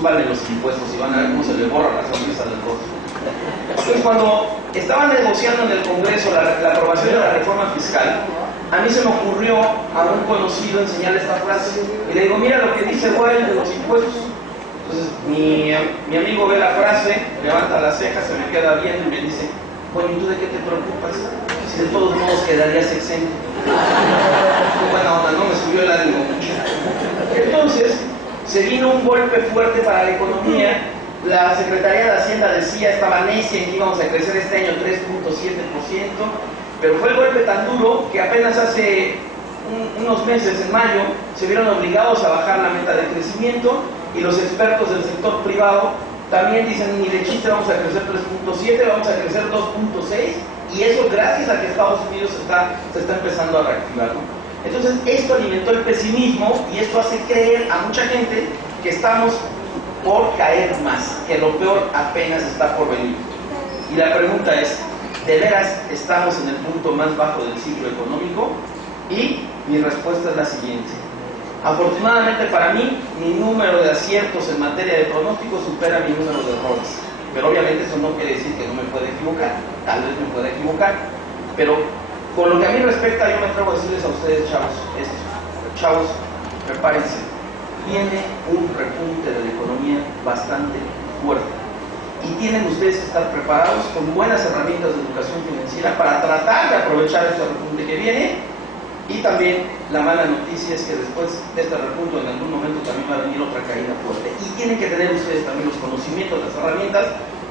súbanle los impuestos y van a ver cómo se le borra la sonrisa del rostro. Entonces, cuando estaban negociando en el Congreso la aprobación de la reforma fiscal, a mí se me ocurrió a un conocido enseñarle esta frase y le digo, mira lo que dice Weil de los impuestos. Entonces mi amigo ve la frase, levanta las cejas, se me queda viendo y me dice, bueno, ¿y tú de qué te preocupas? Si de todos modos quedarías exento. Qué buena onda, ¿no? Me subió el ánimo mucho. Entonces, se vino un golpe fuerte para la economía. La Secretaría de Hacienda decía, estaba necia en que íbamos a crecer este año 3.7%, pero fue el golpe tan duro que apenas hace unos meses, en mayo, se vieron obligados a bajar la meta de crecimiento y los expertos del sector privado también dicen, ni de chiste vamos a crecer 3.7, vamos a crecer 2.6, y eso gracias a que Estados Unidos se está empezando a reactivar, ¿no? Entonces esto alimentó el pesimismo y esto hace creer a mucha gente que estamos por caer más, que lo peor apenas está por venir. Y la pregunta es, ¿de veras estamos en el punto más bajo del ciclo económico? Y mi respuesta es la siguiente. Afortunadamente para mí, mi número de aciertos en materia de pronóstico supera mi número de errores. Pero obviamente eso no quiere decir que no me pueda equivocar. Tal vez me pueda equivocar. Pero con lo que a mí respecta, yo me atrevo a decirles a ustedes, chavos, esto. Chavos, prepárense. Viene un repunte de la economía bastante fuerte. Y tienen ustedes que estar preparados con buenas herramientas de educación financiera para tratar de aprovechar este repunte que viene. Y también la mala noticia es que después de este repunte en algún momento también va a venir otra caída fuerte. Y tienen que tener ustedes también los conocimientos, las herramientas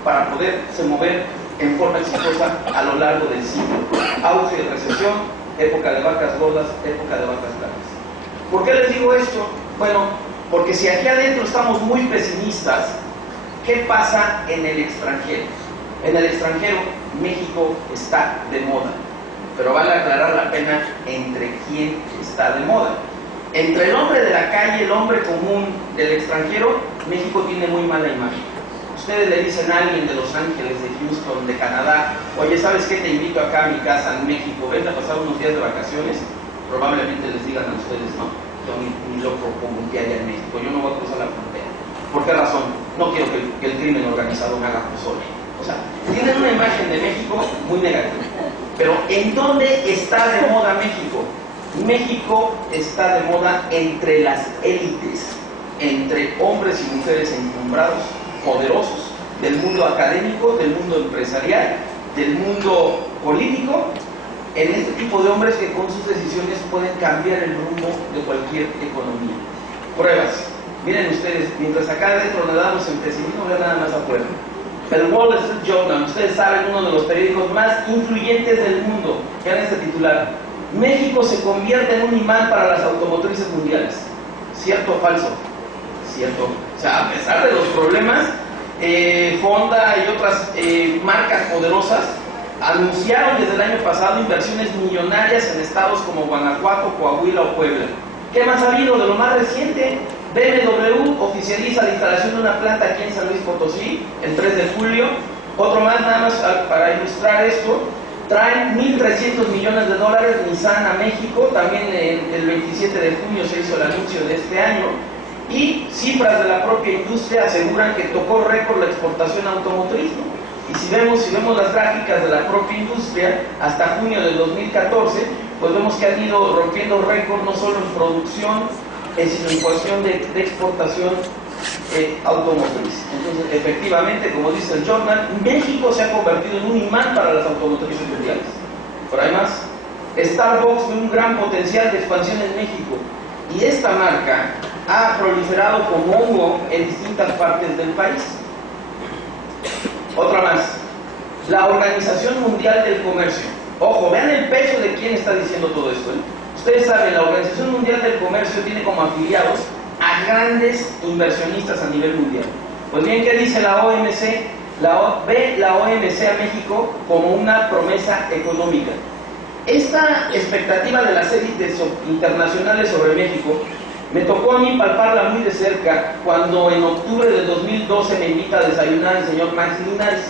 para poderse mover en forma exitosa a lo largo del ciclo. Auge, recesión, época de vacas gordas, época de vacas flacas. ¿Por qué les digo esto? Bueno, porque si aquí adentro estamos muy pesimistas, ¿qué pasa en el extranjero? En el extranjero, México está de moda. Pero vale aclarar la pena entre quién está de moda. Entre el hombre de la calle, el hombre común del extranjero, México tiene muy mala imagen. Ustedes le dicen a alguien de Los Ángeles, de Houston, de Canadá, oye, ¿sabes qué? Te invito acá a mi casa en México, vente a pasar unos días de vacaciones. Probablemente les digan a ustedes, no, yo ni loco pongo un día allá en México, yo no voy a cruzar la frontera. ¿Por qué razón? No quiero que el crimen organizado me haga pozole. O sea, tienen una imagen de México muy negativa. Pero ¿en dónde está de moda México? México está de moda entre las élites, entre hombres y mujeres encumbrados, poderosos, del mundo académico, del mundo empresarial, del mundo político, en este tipo de hombres que con sus decisiones pueden cambiar el rumbo de cualquier economía. Pruebas. Miren ustedes, mientras acá adentro nadamos en pesimismo, vean nada más afuera. El Wall Street Journal, ustedes saben, uno de los periódicos más influyentes del mundo, vean este titular: México se convierte en un imán para las automotrices mundiales. ¿Cierto o falso? Cierto. O sea, a pesar de los problemas, Honda y otras marcas poderosas anunciaron desde el año pasado inversiones millonarias en estados como Guanajuato, Coahuila o Puebla. ¿Qué más ha habido de lo más reciente? BMW oficializa la instalación de una planta aquí en San Luis Potosí el 3 de julio. Otro más, nada más para ilustrar esto, traen 1.300 millones de dólares Nissan a México. También el 27 de junio se hizo el anuncio de este año. Y cifras de la propia industria aseguran que tocó récord la exportación automotriz, ¿no? Y si vemos las gráficas de la propia industria hasta junio del 2014, pues vemos que han ido rompiendo récord no solo en producción, sino en cuestión de exportación automotriz. Entonces, efectivamente, como dice el journal, México se ha convertido en un imán para las automotrices mundiales. Pero además, Starbucks tiene un gran potencial de expansión en México, y esta marca ha proliferado como hongo en distintas partes del país. Otra más, la Organización Mundial del Comercio. Ojo, vean el peso de quién está diciendo todo esto, ¿eh? Ustedes saben, la Organización Mundial del Comercio tiene como afiliados a grandes inversionistas a nivel mundial. Pues bien, ¿qué dice la OMC? Ve la OMC a México como una promesa económica. Esta expectativa de las élites internacionales sobre México me tocó a mí palparla muy de cerca cuando en octubre de 2012 me invita a desayunar el señor Max Linares.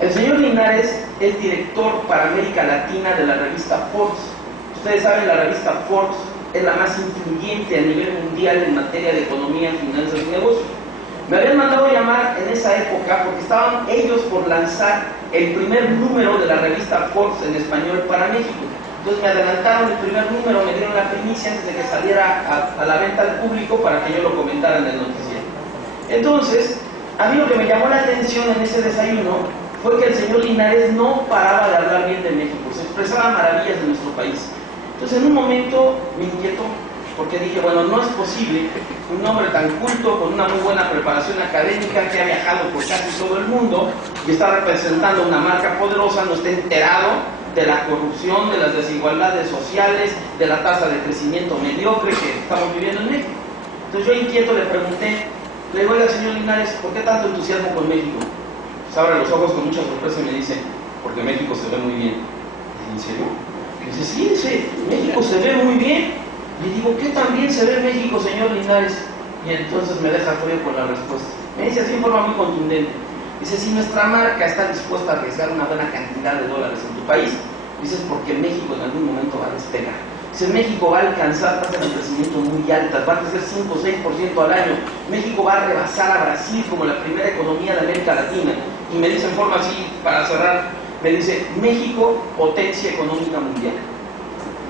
El señor Linares es director para América Latina de la revista Forbes. Ustedes saben, la revista Forbes es la más influyente a nivel mundial en materia de economía, finanzas y negocios. Me habían mandado llamar en esa época porque estaban ellos por lanzar el primer número de la revista Forbes en español para México. Entonces me adelantaron el primer número, me dieron la primicia antes de que saliera a la venta al público para que yo lo comentara en el noticiero. Entonces, a mí lo que me llamó la atención en ese desayuno fue que el señor Linares no paraba de hablar bien de México, se expresaba maravillas de nuestro país. Entonces en un momento me inquietó, porque dije, bueno, no es posible que un hombre tan culto, con una muy buena preparación académica, que ha viajado por casi todo el mundo y está representando una marca poderosa, no esté enterado de la corrupción, de las desigualdades sociales, de la tasa de crecimiento mediocre que estamos viviendo en México. Entonces yo inquieto le pregunté, le digo, oiga, señor Linares, ¿por qué tanto entusiasmo con México? Se abre los ojos con mucha sorpresa y me dice, porque México se ve muy bien. ¿En serio? Y dice, sí, dice, México se ve muy bien. Le digo, ¿qué tan bien se ve México, señor Linares? Y entonces me deja frío con la respuesta. Me dice así en forma muy contundente. Dice, si nuestra marca está dispuesta a arriesgar una buena cantidad de dólares en tu país, dices, porque México en algún momento va a despegar. Dice, México va a alcanzar tasas de crecimiento muy altas, va a crecer 5 o 6% al año. México va a rebasar a Brasil como la primera economía de América Latina. Y me dice en forma así, para cerrar, me dice, México, potencia económica mundial.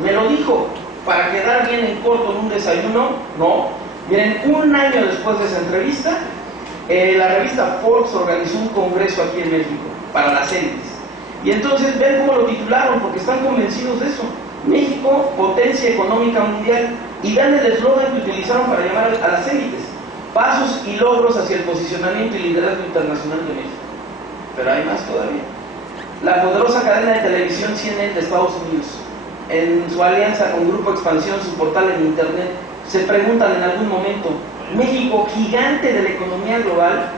Me lo dijo para quedar bien en corto en un desayuno, no. Miren, un año después de esa entrevista, la revista Forbes organizó un congreso aquí en México para las élites. Y entonces ven cómo lo titularon, porque están convencidos de eso. México, potencia económica mundial. Y vean el eslogan que utilizaron para llamar a las élites: pasos y logros hacia el posicionamiento y liderazgo internacional de México. Pero hay más todavía. La poderosa cadena de televisión CNN de Estados Unidos, en su alianza con Grupo Expansión, su portal en internet, se preguntan en algún momento, México, gigante de la economía global,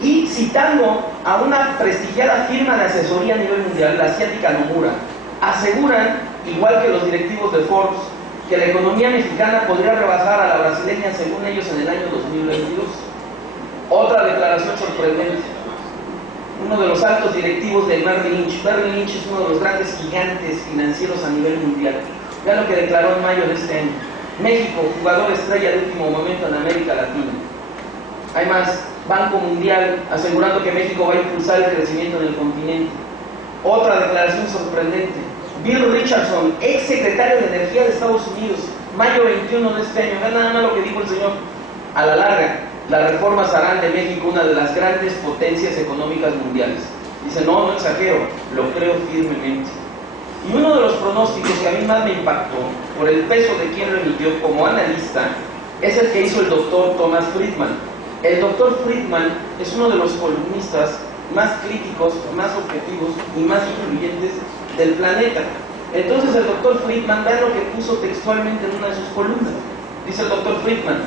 y citando a una prestigiada firma de asesoría a nivel mundial, la asiática Nomura, aseguran, igual que los directivos de Forbes, que la economía mexicana podría rebasar a la brasileña según ellos en el año 2022. Otra declaración sorprendente. Uno de los altos directivos de Merrill Lynch. Merrill Lynch es uno de los grandes gigantes financieros a nivel mundial. Vean lo que declaró en mayo de este año. México, jugador estrella de último momento en América Latina. Hay más, Banco Mundial asegurando que México va a impulsar el crecimiento en el continente. Otra declaración sorprendente. Bill Richardson, ex secretario de Energía de Estados Unidos, mayo 21 de este año. Vean nada más lo que dijo el señor. A la larga, las reformas harán de México una de las grandes potencias económicas mundiales. Dice, no exagero, lo creo firmemente. Y uno de los pronósticos que a mí más me impactó, por el peso de quien lo emitió como analista, es el que hizo el doctor Thomas Friedman. El doctor Friedman es uno de los columnistas más críticos, más objetivos y más influyentes del planeta. Entonces el doctor Friedman, vean lo que puso textualmente en una de sus columnas. Dice el doctor Friedman,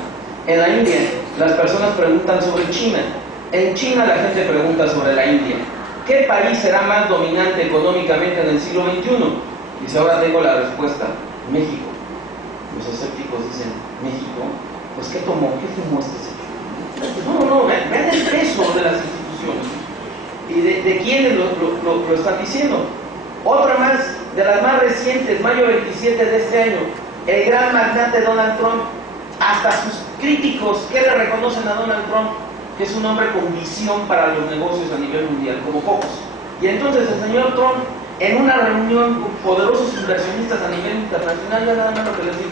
en la India las personas preguntan sobre China, en China la gente pregunta sobre la India. ¿Qué país será más dominante económicamente en el siglo XXI? Dice, ahora tengo la respuesta, México. Los escépticos dicen, ¿México? Pues ¿qué tomó? ¿Qué fumó este señor? No, vean el peso de las instituciones y de quiénes lo están diciendo. Otra más, de las más recientes, mayo 27 de este año, el gran magnate Donald Trump, hasta sus críticos que le reconocen a Donald Trump, que es un hombre con visión para los negocios a nivel mundial, como pocos. Y entonces el señor Trump, en una reunión con poderosos inversionistas a nivel internacional, ya nada más lo que les digo.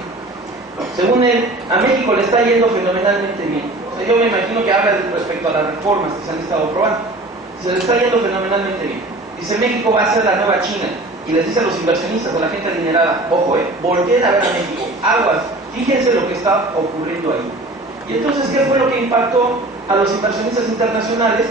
Según él, a México le está yendo fenomenalmente bien. O sea, yo me imagino que habla respecto a las reformas que se han estado aprobando. Se le está yendo fenomenalmente bien. Dice, México va a ser la nueva China. Y les dice a los inversionistas, a la gente adinerada, ojo, volteen a ver a México, aguas, fíjense lo que está ocurriendo ahí. Y entonces, ¿qué fue lo que impactó a los inversionistas internacionales?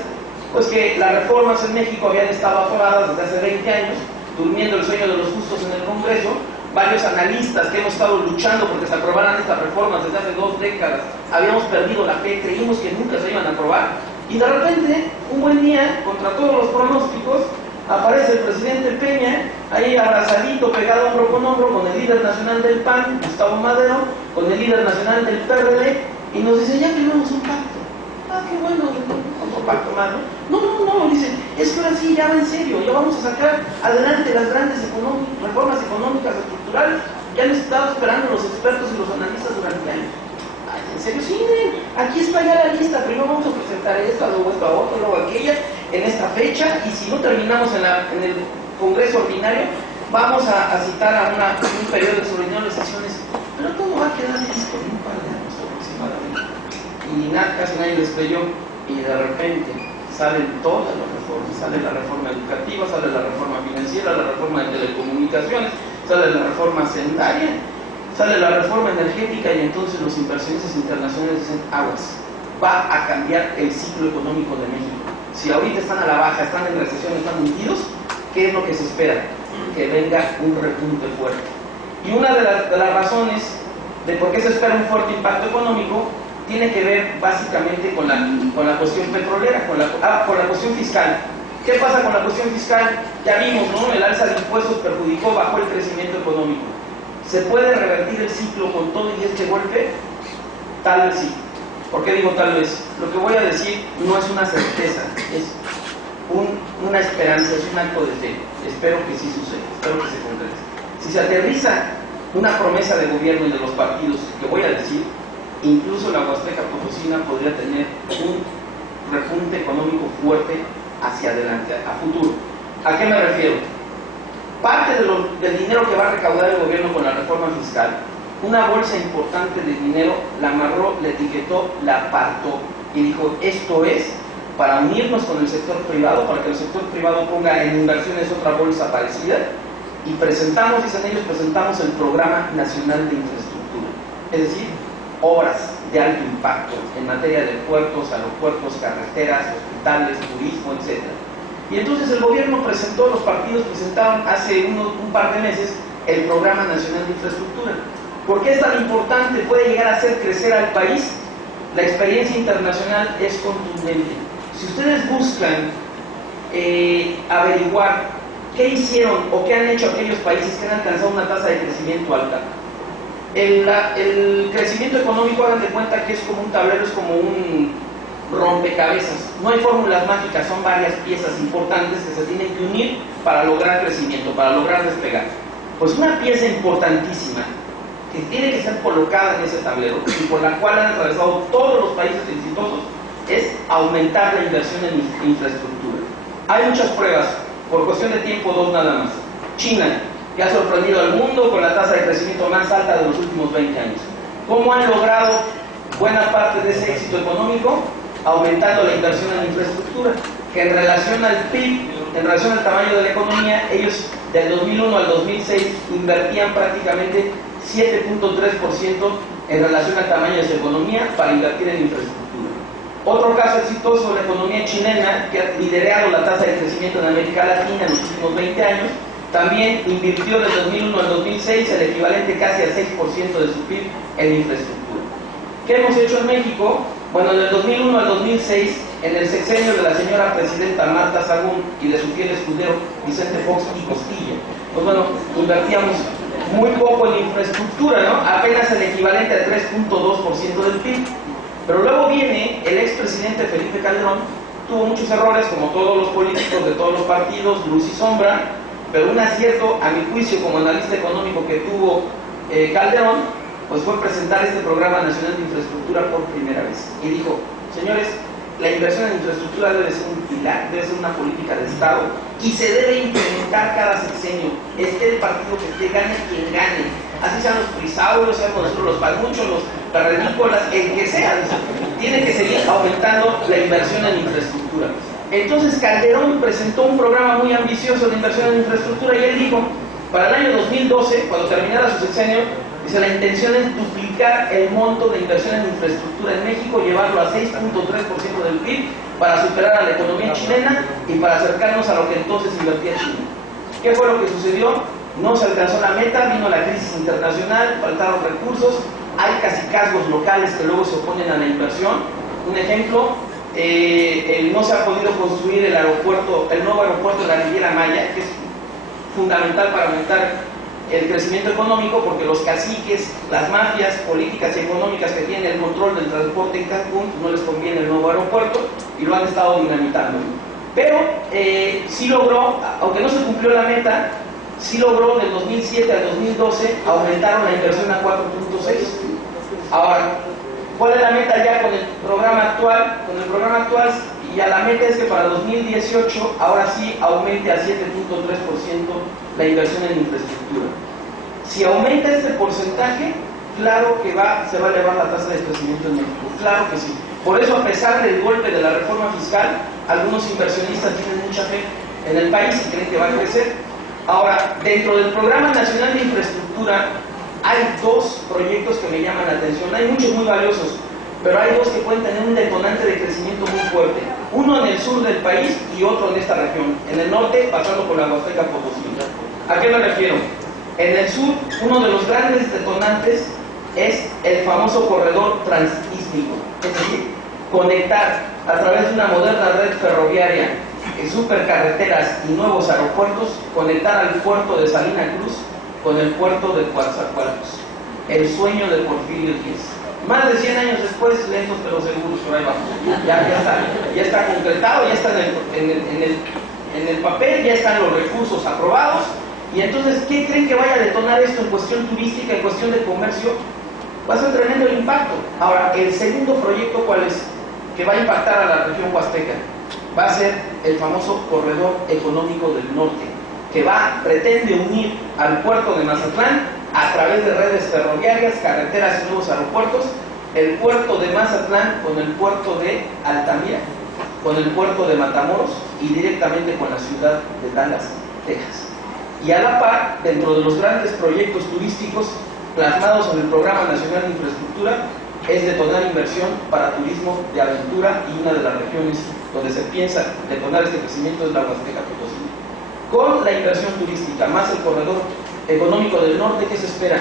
Pues que las reformas en México habían estado aprobadas desde hace 20 años, durmiendo el sueño de los justos en el Congreso. Varios analistas que hemos estado luchando porque se aprobaran estas reformas desde hace 2 décadas, habíamos perdido la fe, creímos que nunca se iban a aprobar. Y de repente, un buen día, contra todos los pronósticos, aparece el presidente Peña, ahí abrazadito, pegado hombro con hombro, con el líder nacional del PAN, Gustavo Madero, con el líder nacional del PRD, y nos dice, ya firmamos un pacto. Ah, qué bueno, otro pacto más, ¿no? No, dice, es que ahora sí, ya va en serio, ya vamos a sacar adelante las grandes reformas económicas estructurales que han estado esperando los expertos y los analistas durante años. Ay, en serio, sí, miren, aquí está ya la lista, primero vamos a presentar esta, luego esta otra, luego aquella, en esta fecha, y si no terminamos en el Congreso ordinario, vamos a citar a un periodo de extraordinario de sesiones, pero todo va a quedar listo en un par de años aproximadamente. Y casi nadie les creyó, y de repente salen todas las reformas, sale la reforma educativa, sale la reforma financiera, la reforma de telecomunicaciones, sale la reforma hacendaria, sale la reforma energética, y entonces los inversionistas internacionales dicen, aguas, va a cambiar el ciclo económico de México. Si ahorita están a la baja, están en recesión, están hundidos, ¿qué es lo que se espera? Que venga un repunte fuerte. Y una de las razones de por qué se espera un fuerte impacto económico tiene que ver básicamente con la cuestión petrolera, con la cuestión fiscal. ¿Qué pasa con la cuestión fiscal? Ya vimos, ¿no? El alza de impuestos perjudicó, bajó el crecimiento económico. ¿Se puede revertir el ciclo con todo y este golpe? Tal vez sí. ¿Por qué digo tal vez? Lo que voy a decir no es una certeza, es una esperanza, es un acto de fe. Espero que sí suceda, espero que se concrete. Si se aterriza una promesa de gobierno y de los partidos que voy a decir, incluso la Huasteca Potosina podría tener un repunte económico fuerte hacia adelante, a futuro. ¿A qué me refiero? Parte del dinero que va a recaudar el gobierno con la reforma fiscal, una bolsa importante de dinero la amarró, la etiquetó, la apartó y dijo, esto es para unirnos con el sector privado, para que el sector privado ponga en inversiones otra bolsa parecida, y presentamos, dicen ellos, presentamos el Programa Nacional de Infraestructura, es decir, obras de alto impacto en materia de puertos, aeropuertos, carreteras, hospitales, turismo, etc. Y entonces el gobierno presentó, los partidos presentaron hace un par de meses el Programa Nacional de Infraestructura. ¿Por qué es tan importante? Puede llegar a hacer crecer al país. La experiencia internacional es contundente. Si ustedes buscan averiguar qué hicieron o qué han hecho aquellos países que han alcanzado una tasa de crecimiento alta, el crecimiento económico, hagan de cuenta que es como un tablero, es como un rompecabezas. No hay fórmulas mágicas, son varias piezas importantes que se tienen que unir para lograr crecimiento, para lograr despegar. Pues una pieza importantísima que tiene que ser colocada en ese tablero y por la cual han atravesado todos los países exitosos es aumentar la inversión en infraestructura. Hay muchas pruebas, por cuestión de tiempo, dos nada más. China, que ha sorprendido al mundo con la tasa de crecimiento más alta de los últimos 20 años. ¿Cómo han logrado buena parte de ese éxito económico? Aumentando la inversión en infraestructura, que en relación al PIB, en relación al tamaño de la economía, ellos del 2001 al 2006 invertían prácticamente 7.3% en relación al tamaño de su economía para invertir en infraestructura. Otro caso exitoso, la economía chilena, que ha liderado la tasa de crecimiento en América Latina en los últimos 20 años, también invirtió del 2001 al 2006 el equivalente casi al 6% de su PIB en infraestructura. ¿Qué hemos hecho en México? Bueno, del 2001 al 2006, en el sexenio de la señora presidenta Marta Sagún y de su fiel escudero Vicente Fox y Costilla, pues bueno, invertíamos muy poco en infraestructura, ¿no? Apenas el equivalente al 3.2% del PIB. Pero luego viene el expresidente Felipe Calderón, tuvo muchos errores, como todos los políticos de todos los partidos, luz y sombra, pero un acierto, a mi juicio, como analista económico que tuvo Calderón, pues fue presentar este Programa Nacional de Infraestructura por primera vez. Y dijo, señores, la inversión en infraestructura debe ser un pilar, debe ser una política de Estado y se debe implementar cada sexenio, esté el partido que esté, gane quien gane, así sean los prisauros, sean nosotros los paluchos, los terrenícolas, el que sea, tiene que seguir aumentando la inversión en infraestructura. Entonces Calderón presentó un programa muy ambicioso de inversión en infraestructura y él dijo, para el año 2012, cuando terminara su sexenio, dice, la intención es duplicar el monto de inversión en infraestructura en México, llevarlo a 6.3% del PIB para superar a la economía chilena y para acercarnos a lo que entonces invertía China. ¿Qué fue lo que sucedió? No se alcanzó la meta, vino la crisis internacional, faltaron recursos, hay cacicazgos locales que luego se oponen a la inversión. Un ejemplo, no se ha podido construir el nuevo aeropuerto de la Riviera Maya, que es fundamental para aumentar el crecimiento económico, porque los caciques, las mafias políticas y económicas que tienen el control del transporte en Cancún, no les conviene el nuevo aeropuerto y lo han estado dinamitando. Pero sí logró, aunque no se cumplió la meta, sí logró del 2007 al 2012 aumentaron la inversión a 4.6. Ahora, ¿Cuál es la meta ya con el programa actual? Con el programa actual, ya la meta es que para 2018, ahora sí, aumente a 7.3% la inversión en infraestructura. Si aumenta este porcentaje, claro que se va a elevar la tasa de crecimiento en México, claro que sí. Por eso, a pesar del golpe de la reforma fiscal, algunos inversionistas tienen mucha fe en el país y creen que va a crecer. Ahora, dentro del Programa Nacional de Infraestructura, hay dos proyectos que me llaman la atención. Hay muchos muy valiosos, pero hay dos que pueden tener un detonante de crecimiento muy fuerte. Uno en el sur del país y otro en esta región. En el norte, pasando por la Huasteca Potosí. ¿A qué me refiero? En el sur, uno de los grandes detonantes es el famoso corredor transísmico. Es decir, conectar a través de una moderna red ferroviaria, supercarreteras y nuevos aeropuertos, conectar al puerto de Salina Cruz con el puerto de Coatzacoalcos. El sueño de Porfirio Díaz. Más de 100 años después, lentos pero seguros, por ahí vamos. Ya está concretado, ya está en el papel, ya están los recursos aprobados. Y entonces, ¿qué creen que vaya a detonar esto en cuestión turística, en cuestión de comercio? Va a ser tremendo el impacto. Ahora, el segundo proyecto, ¿cuál es? Que va a impactar a la región huasteca. Va a ser el famoso Corredor Económico del Norte, que pretende unir al puerto de Mazatlán a través de redes ferroviarias, carreteras y nuevos aeropuertos, el puerto de Mazatlán con el puerto de Altamira, con el puerto de Matamoros y directamente con la ciudad de Dallas, Texas. Y a la par, dentro de los grandes proyectos turísticos plasmados en el Programa Nacional de Infraestructura, es detonar inversión para turismo de aventura, y una de las regiones donde se piensa detonar este crecimiento es la Huasteca Potosí. Con la inversión turística más el corredor económico del norte, ¿qué se espera?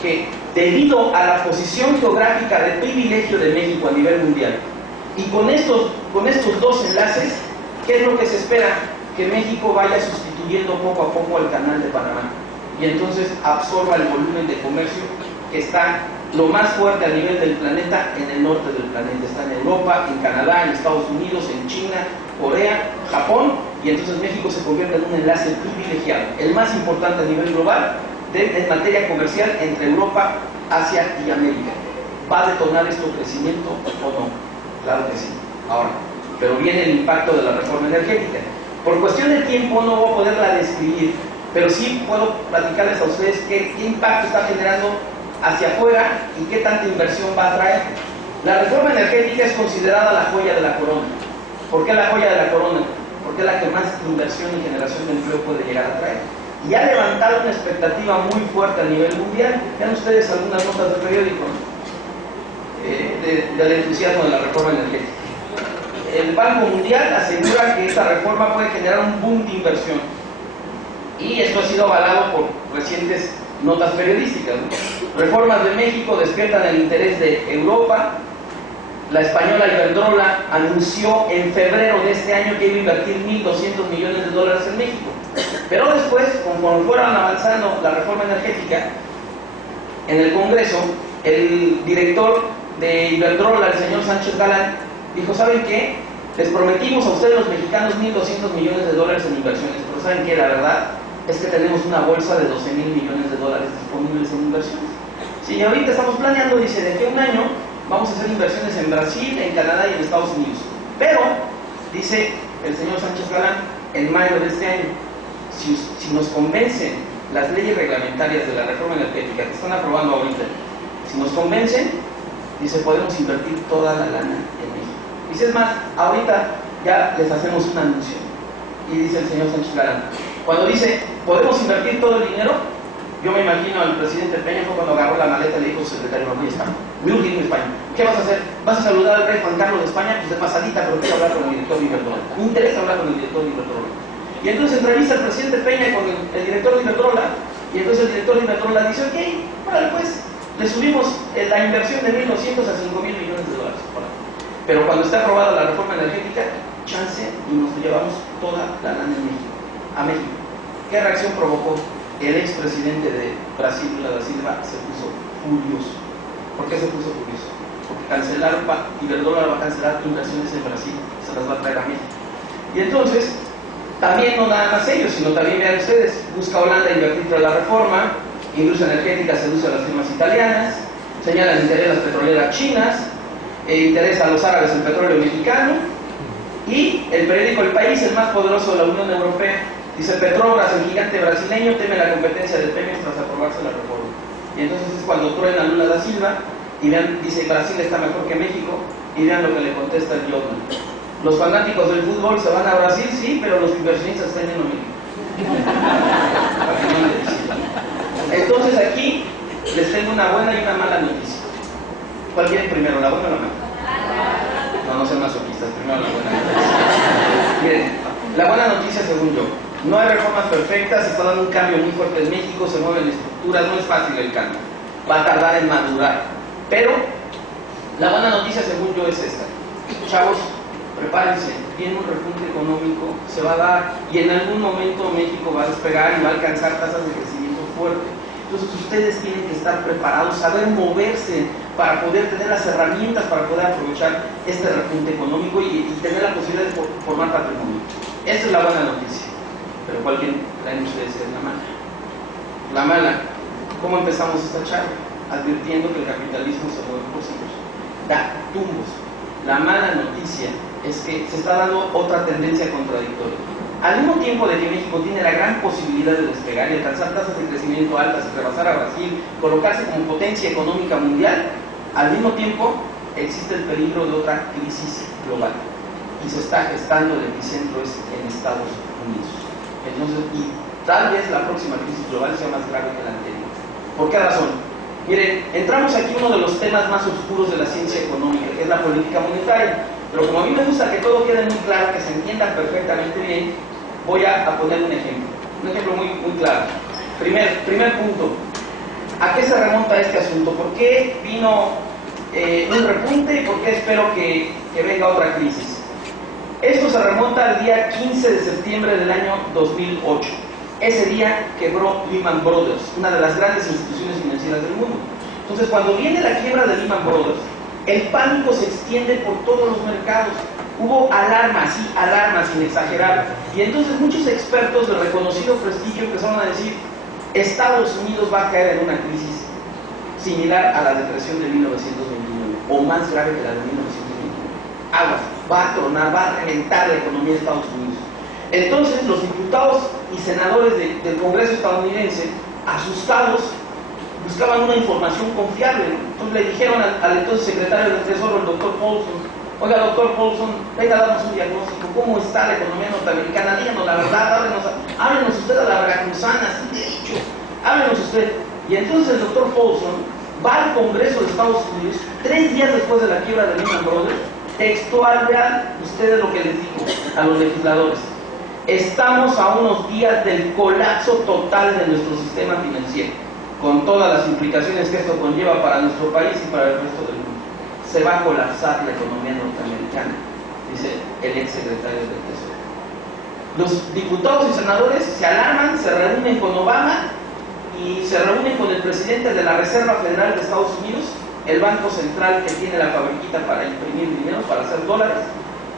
Que debido a la posición geográfica de privilegio de México a nivel mundial, y con estos dos enlaces, ¿qué es lo que se espera? Que México vaya sustituyendo poco a poco al Canal de Panamá, y entonces absorba el volumen de comercio que está lo más fuerte a nivel del planeta en el norte del planeta. Está en Europa, en Canadá, en Estados Unidos, en China, Corea, Japón, y entonces México se convierte en un enlace privilegiado, el más importante a nivel global en materia comercial entre Europa, Asia y América. ¿Va a detonar esto crecimiento o no? Claro que sí. Ahora, pero viene el impacto de la reforma energética. Por cuestión de tiempo no voy a poderla describir, pero sí puedo platicarles a ustedes qué impacto está generando hacia afuera y qué tanta inversión va a traer. La reforma energética es considerada la joya de la corona. ¿Por qué la joya de la corona? Porque es la que más inversión y generación de empleo puede llegar a traer. Y ha levantado una expectativa muy fuerte a nivel mundial. Vean ustedes algunas notas de periódico del entusiasmo de la reforma energética. El Banco Mundial asegura que esta reforma puede generar un boom de inversión. Y esto ha sido avalado por recientes notas periodísticas, ¿no? Reformas de México despiertan el interés de Europa. La española Iberdrola anunció en febrero de este año que iba a invertir $1.200 millones en México. Pero después, conforme fueron avanzando la reforma energética en el Congreso, el director de Iberdrola, el señor Sánchez Galán, dijo: ¿saben qué? Les prometimos a ustedes los mexicanos $1.200 millones en inversiones, pero ¿saben qué? La verdad es que tenemos una bolsa de $12.000 millones disponibles en inversiones. Sí, ahorita estamos planeando, dice, de que un año vamos a hacer inversiones en Brasil, en Canadá y en Estados Unidos. Pero, dice el señor Sánchez Galán, en mayo de este año, si nos convencen las leyes reglamentarias de la reforma energética que están aprobando ahorita, si nos convencen, dice, podemos invertir toda la lana en México. Dice, es más, ahorita ya les hacemos un anuncio. Y dice el señor Sánchez Galán, cuando dice, podemos invertir todo el dinero, yo me imagino al presidente Peña fue cuando agarró la maleta y le dijo al secretario: me voy a España, me urge irme a España. ¿Qué vas a hacer? ¿Vas a saludar al rey Juan Carlos de España? Pues de pasadita, pero quiero hablar con el director de Iberdrola. Me interesa hablar con el director de Iberdrola. Y entonces entrevista al presidente Peña con el director de Iberdrola, y entonces el director de Iberdrola dice: ok, órale pues, le subimos la inversión de 1.200 a $5.000 millones. Pero cuando está aprobada la reforma energética, chance y nos llevamos toda la lana en México, a México. ¿Qué reacción provocó? El expresidente de Brasil, Lula da Silva, se puso furioso. ¿Por qué se puso furioso? Porque Iberdrola va a cancelar inversiones en Brasil, se las va a traer a México. Y entonces, también no nada más ellos, sino también, vean ustedes, busca Holanda invertir toda la reforma, industria energética seduce a las firmas italianas, Señalan interés a las petroleras chinas, interés a los árabes el petróleo mexicano, y el periódico El País, el más poderoso de la Unión Europea, dice: Petrobras, el gigante brasileño, teme la competencia de Pemex tras aprobarse la reforma. Y entonces es cuando truena Lula da Silva y vean, dice: Brasil está mejor que México, y vean lo que le contesta el Jotman: los fanáticos del fútbol se van a Brasil, sí, pero los inversionistas están en México. Entonces aquí les tengo una buena y una mala noticia. ¿Cuál quieren primero, la buena o la mala? No sean masoquistas, primero la buena noticia. Miren, la buena noticia, según yo: no hay reformas perfectas, se está dando un cambio muy fuerte en México, se mueven estructuras, no es fácil el cambio, va a tardar en madurar. Pero la buena noticia, según yo, es esta: chavos, prepárense, viene un repunte económico, se va a dar, y en algún momento México va a despegar y va a alcanzar tasas de crecimiento fuerte. Entonces ustedes tienen que estar preparados, saber moverse para poder tener las herramientas para poder aprovechar este repunte económico y tener la posibilidad de formar patrimonio. Esa es la buena noticia. Pero ¿cuál creen ustedes es la mala? La mala: ¿cómo empezamos esta charla? Advirtiendo que el capitalismo se mueve por siglos, da tumbos. La mala noticia es que se está dando otra tendencia contradictoria. Al mismo tiempo de que México tiene la gran posibilidad de despegar y alcanzar tasas de crecimiento altas, rebasar a Brasil, colocarse como potencia económica mundial, al mismo tiempo existe el peligro de otra crisis global, y se está gestando el epicentro en Estados Unidos. Entonces, y tal vez la próxima crisis global sea más grave que la anterior. ¿Por qué razón? Miren, entramos aquí uno de los temas más oscuros de la ciencia económica, que es la política monetaria. Pero como a mí me gusta que todo quede muy claro, que se entienda perfectamente bien, voy a poner un ejemplo muy claro. Primer punto: ¿a qué se remonta este asunto? ¿Por qué vino un repunte y por qué espero que venga otra crisis? Esto se remonta al día 15 de septiembre del año 2008. Ese día quebró Lehman Brothers, una de las grandes instituciones financieras del mundo. Entonces, cuando viene la quiebra de Lehman Brothers, el pánico se extiende por todos los mercados. Hubo alarmas, sí, alarmas, sin exagerar. Y entonces muchos expertos de reconocido prestigio empezaron a decir: Estados Unidos va a caer en una crisis similar a la depresión de 1929, o más grave que la de 1929. Aguas, va a tronar, va a reventar la economía de Estados Unidos. Entonces los diputados y senadores del Congreso estadounidense, asustados, buscaban una información confiable, ¿no? Entonces le dijeron al entonces secretario del Tesoro, el doctor Paulson: oiga, doctor Paulson, venga a darnos un diagnóstico, ¿cómo está la economía norteamericana? Díganos la verdad, háblenos usted a la veracruzana, así de dicho, háblenos usted. Y entonces el doctor Paulson va al Congreso de Estados Unidos 3 días después de la quiebra de Lehman Brothers, textual, vean ustedes lo que les dijo a los legisladores: estamos a unos días del colapso total de nuestro sistema financiero, con todas las implicaciones que esto conlleva para nuestro país y para el resto del mundo. Se va a colapsar la economía norteamericana, dice el ex secretario del Tesoro. Los diputados y senadores se alarman, se reúnen con Obama y se reúnen con el presidente de la Reserva Federal de Estados Unidos, el banco central que tiene la fabriquita para imprimir dinero, para hacer dólares,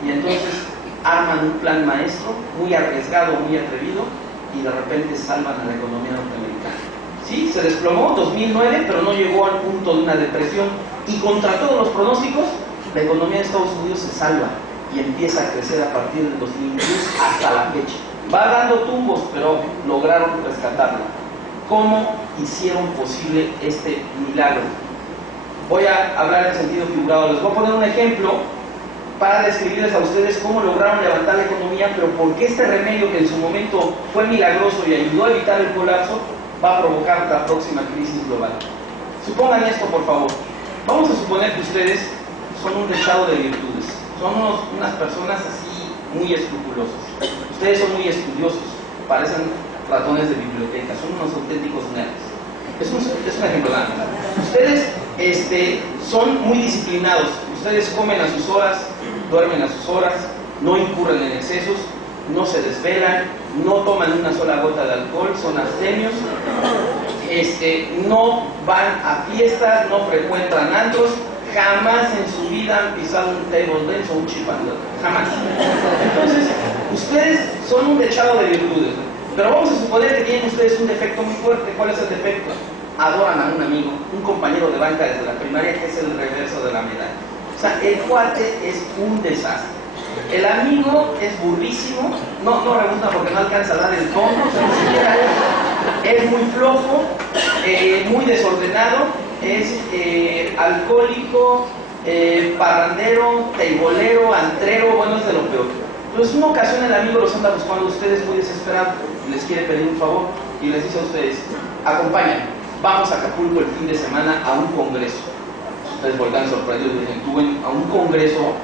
y entonces arman un plan maestro, muy arriesgado, muy atrevido, y de repente salvan a la economía norteamericana. Sí, se desplomó 2009, pero no llegó al punto de una depresión, y contra todos los pronósticos, la economía de Estados Unidos se salva y empieza a crecer a partir del 2010 hasta la fecha. Va dando tumbos, pero lograron rescatarla. ¿Cómo hicieron posible este milagro? Voy a hablar en sentido figurado. Les voy a poner un ejemplo para describirles a ustedes cómo lograron levantar la economía, pero por qué este remedio, que en su momento fue milagroso y ayudó a evitar el colapso, va a provocar la próxima crisis global. Supongan esto, por favor. Vamos a suponer que ustedes son un dechado de virtudes, son unas personas así muy escrupulosas. Ustedes son muy estudiosos, parecen ratones de biblioteca, son unos auténticos nerds. Es un ejemplo nada más. Ustedes son muy disciplinados, ustedes comen a sus horas, duermen a sus horas, no incurren en excesos, no se desvelan, no toman una sola gota de alcohol, son abstemios, no van a fiestas, no frecuentan antros, jamás en su vida han pisado un table dance o un chipando, jamás. Entonces, ustedes son un dechado de virtudes, pero vamos a suponer que tienen ustedes un defecto muy fuerte. ¿Cuál es el defecto? adoran a un amigo, un compañero de banca desde la primaria, que es el reverso de la medalla. O sea, el cuate es un desastre. El amigo es burrísimo, no pregunta porque no alcanza a dar el tono, o sea, ni siquiera es muy flojo, muy desordenado, es alcohólico, parrandero, teibolero, antrero, bueno, es de lo peor. Entonces, una ocasión el amigo los anda buscando a ustedes muy desesperado, les quiere pedir un favor y les dice a ustedes: acompáñenme, vamos a Acapulco el fin de semana a un congreso. Ustedes volcan sorprendidos y dicen: tú a un congreso,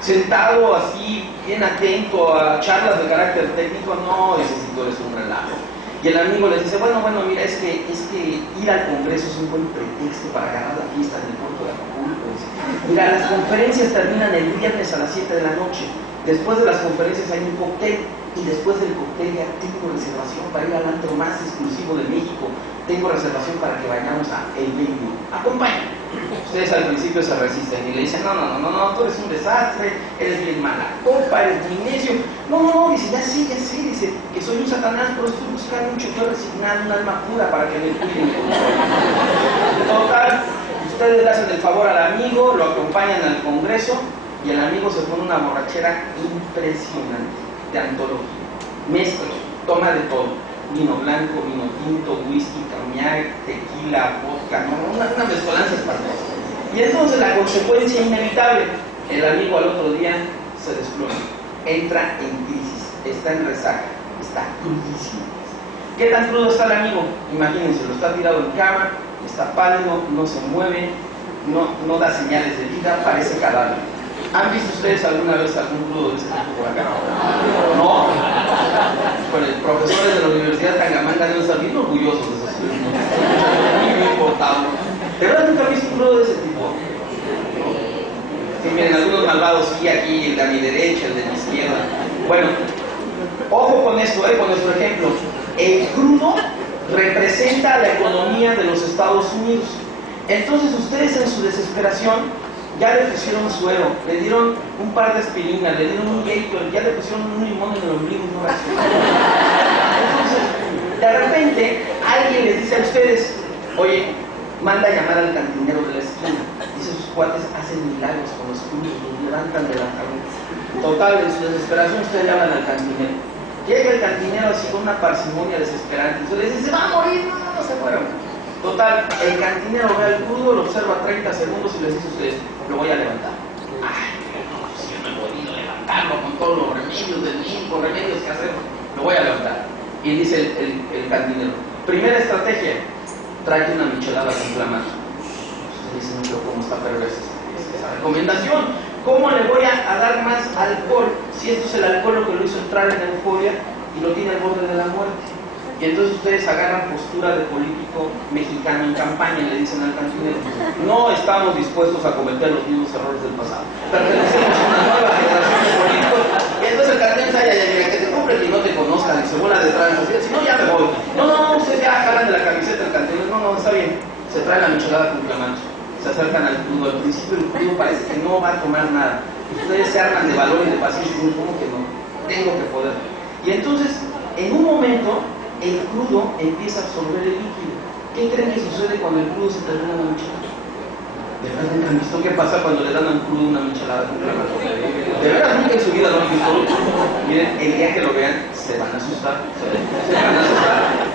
sentado así, bien atento a charlas de carácter técnico. No, dice, si tú eres un relajo. Y el amigo les dice: bueno, mira, es que ir al congreso es un buen pretexto para agarrar la fiesta en el puerto de Acapulco. Dice, mira, las conferencias terminan el viernes a las 7 de la noche. Después de las conferencias hay un cóctel, y después del cóctel ya tengo reservación para ir al antro más exclusivo de México. Tengo reservación para que vayamos a El Baby. Acompáñenme. Ustedes al principio se resisten y le dicen: no, tú eres un desastre, eres bien mala copa, eres muy necio. No, dice, ya sé, dice, que soy un satanás, pero estoy buscando un chofer resignado, un alma pura para que me cuiden. Total, ustedes le hacen el favor al amigo, lo acompañan al congreso, y el amigo se pone una borrachera impresionante, de antología. Mezcla, toma de todo: vino blanco, vino tinto, whisky, cognac, tequila, vodka, una mezcolanza espantosa. Y entonces la consecuencia inevitable: el amigo al otro día se desploma, entra en crisis, está en resaca, está crudísimo. ¿Qué tan crudo está el amigo? Imagínense, lo está tirado en cama, está pálido, no se mueve, no da señales de vida, parece cadáver. ¿Han visto ustedes alguna vez algún crudo de ese tipo por acá? No. Bueno, los profesores de la Universidad de Tangamanga deben estar bien orgullosos de esos estudiantes. Muy importado. ¿De verdad nunca han visto un crudo de ese tipo? Sí, miren, algunos malvados sí, aquí, el de a mi derecha, el de mi izquierda. Bueno, ojo con esto, con nuestro ejemplo. El crudo representa la economía de los Estados Unidos. Entonces ustedes, en su desesperación, ya le pusieron suero, le dieron un par de aspirinas, le dieron un Gatorade, ya le pusieron un limón en el ombligo y no reaccionó. Entonces, de repente, alguien les dice a ustedes: oye, manda a llamar al cantinero de la esquina. Dice: sus cuates hacen milagros con los crudos, los levantan de la cabeza. Total, en su desesperación, ustedes llaman al cantinero. Llega el cantinero así con una parsimonia desesperante. Entonces les dice: se va a morir, no se mueran. Total, el cantinero ve al crudo, lo observa 30 segundos y les dice a ustedes: lo voy a levantar. Ay, no, si yo no he podido levantarlo con todos los remedios del médico, remedios que hacer, lo voy a levantar. Y dice el cantinero: primera estrategia, tráete una michelada con clamato. Ustedes dicen: pero ¿cómo está perversa esa recomendación? ¿Cómo le voy a dar más alcohol si esto es el alcohol lo que lo hizo entrar en euforia y lo tiene al borde de la muerte? Y entonces ustedes agarran postura de político mexicano en campaña y le dicen al cantinero: no estamos dispuestos a cometer los mismos errores del pasado, pertenecemos a una nueva generación de políticos. Y entonces el cantinero dice: ay, mira, que te compren y no te conozcan, y se vuela detrás, si no, ya me voy. No, ustedes ya jalan de la camiseta del cantinero. No, está bien. Se trae la michelada con clamato, se acercan al crudo. Al principio el crudo parece que no va a tomar nada. Ustedes se arman de valor y de paciencia y dicen: ¿cómo que no? Tengo que poder. Y entonces, en un momento, el crudo empieza a absorber el líquido. ¿Qué creen que sucede cuando el crudo se termina una michelada? ¿De verdad nunca han visto qué pasa cuando le dan a un crudo una michelada con clamato? ¿De verdad nunca en su vida lo han visto? Miren, el día que lo vean, se van a asustar.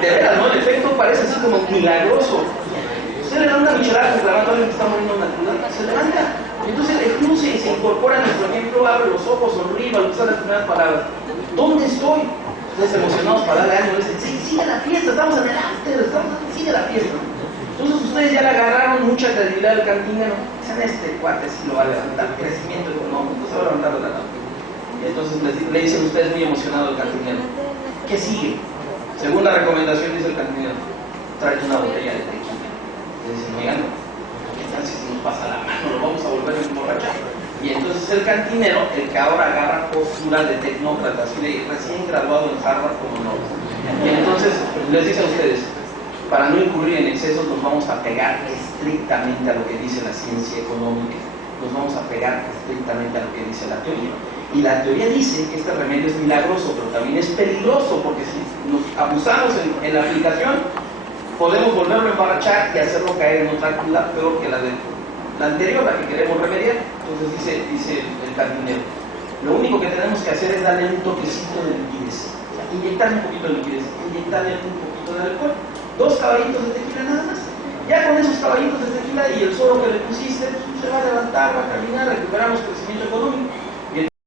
De verdad, ¿no? El efecto parece así como milagroso. Usted le da una michelada con clamato a alguien que está muriendo de una cruda, se levanta. Entonces el crudo se incorpora a nuestro ejemplo, abre los ojos, sonríe, balbucea las primeras palabras: ¿dónde estoy? Ustedes emocionados para darle ánimo, dicen: sí, sigue la fiesta, estamos en el after, sigue la fiesta. Entonces ustedes ya le agarraron mucha credibilidad al cantinero. Dicen: este cuate sí lo va a levantar, crecimiento económico, se va a levantar de la tabla. Y entonces le dicen ustedes muy emocionado al cantinero: ¿qué sigue? Segunda recomendación, dice el cantinero: tráete una botella de tequila. Le dicen: oigan, ¿qué tal si nos pasa la mano? Lo vamos a volver a emborrachar. Y entonces el cantinero, el que ahora agarra postura de tecnócrata, así de recién graduado en Harvard como no. Y entonces les dice a ustedes: para no incurrir en excesos, nos vamos a pegar estrictamente a lo que dice la ciencia económica, nos vamos a pegar estrictamente a lo que dice la teoría. Y la teoría dice que este remedio es milagroso, pero también es peligroso, porque si nos abusamos en la aplicación, podemos volverlo a emborrachar y hacerlo caer en otra cruda peor que la anterior, la que queremos remediar. Entonces dice el cantinero, lo único que tenemos que hacer es darle un toquecito de liquidez, o sea, inyectarle un poquito de liquidez, inyectarle un poquito de alcohol, 2 caballitos de tequila nada más. Ya con esos caballitos de tequila y el suero que le pusiste, pues, se va a levantar, va a caminar, recuperamos crecimiento económico.